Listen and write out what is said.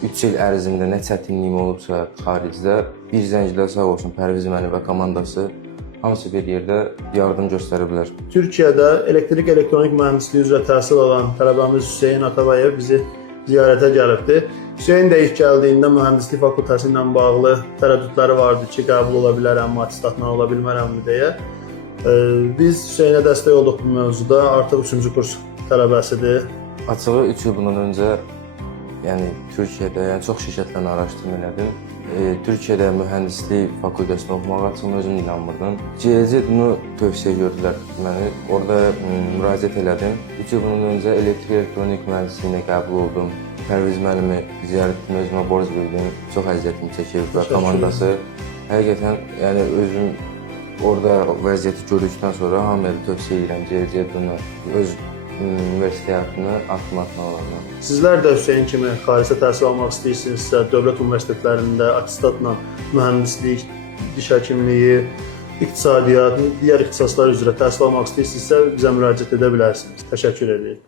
3 il ərzində nə çətinliyim olubsa xaricdə, bir zənglə sağ olsun Pərviz müəllim və komandası hamısı bir yerdə yardım göstəriblər. Türkiyədə elektrik elektronik mühəndisliyi üzrə təhsil alan tələbəmiz Hüseyn Atabayev bizi ziyarətə gəlibdi. Hüseyn də ilk gəldiyində mühəndislik fakültəsi ilə bağlı tərəddüdləri vardı ki, qəbul ola bilərəm, attestatla ola bilmərəmmi deyə. Biz Hüseynə dəstək olduq bu mövzuda. Artıq 3-cü kurs tələbəsidir. Açığı 3 il bundan öncə Türkiyədə çox şirkətlərlə araşdırma elədim. Türkiyədə mühəndislik fakültəsində oxumağa açığını özüm inanmırdım. GLC bunu tövsiyə gördülər məni. Orada müraciət elədim. 3 il bundan öncə elektrik elektronik mühəndisliyinə qəbul oldum. Pərviz müəllimi ziyarət etmə özümə borc bildim. Çox əziyyətimi çəkib və komandası. Həqiqətən özüm orada vəziyyəti gördükdən sonra hamıya tövsiyə edirəm GLC bunu öz universitet həyatını atmaq olarlar. Sizlər də Hüseyn kimi xaricdə təhsil almaq istəyirsinizsə, dövlət universitetlərində attestatla mühəndislik, diş həkimliyi, iqtisadiyyat, digər ixtisaslar üzrə təhsil almaq istəyirsinizsə bizə müraciət edə bilərsiniz. Təşəkkür edirəm.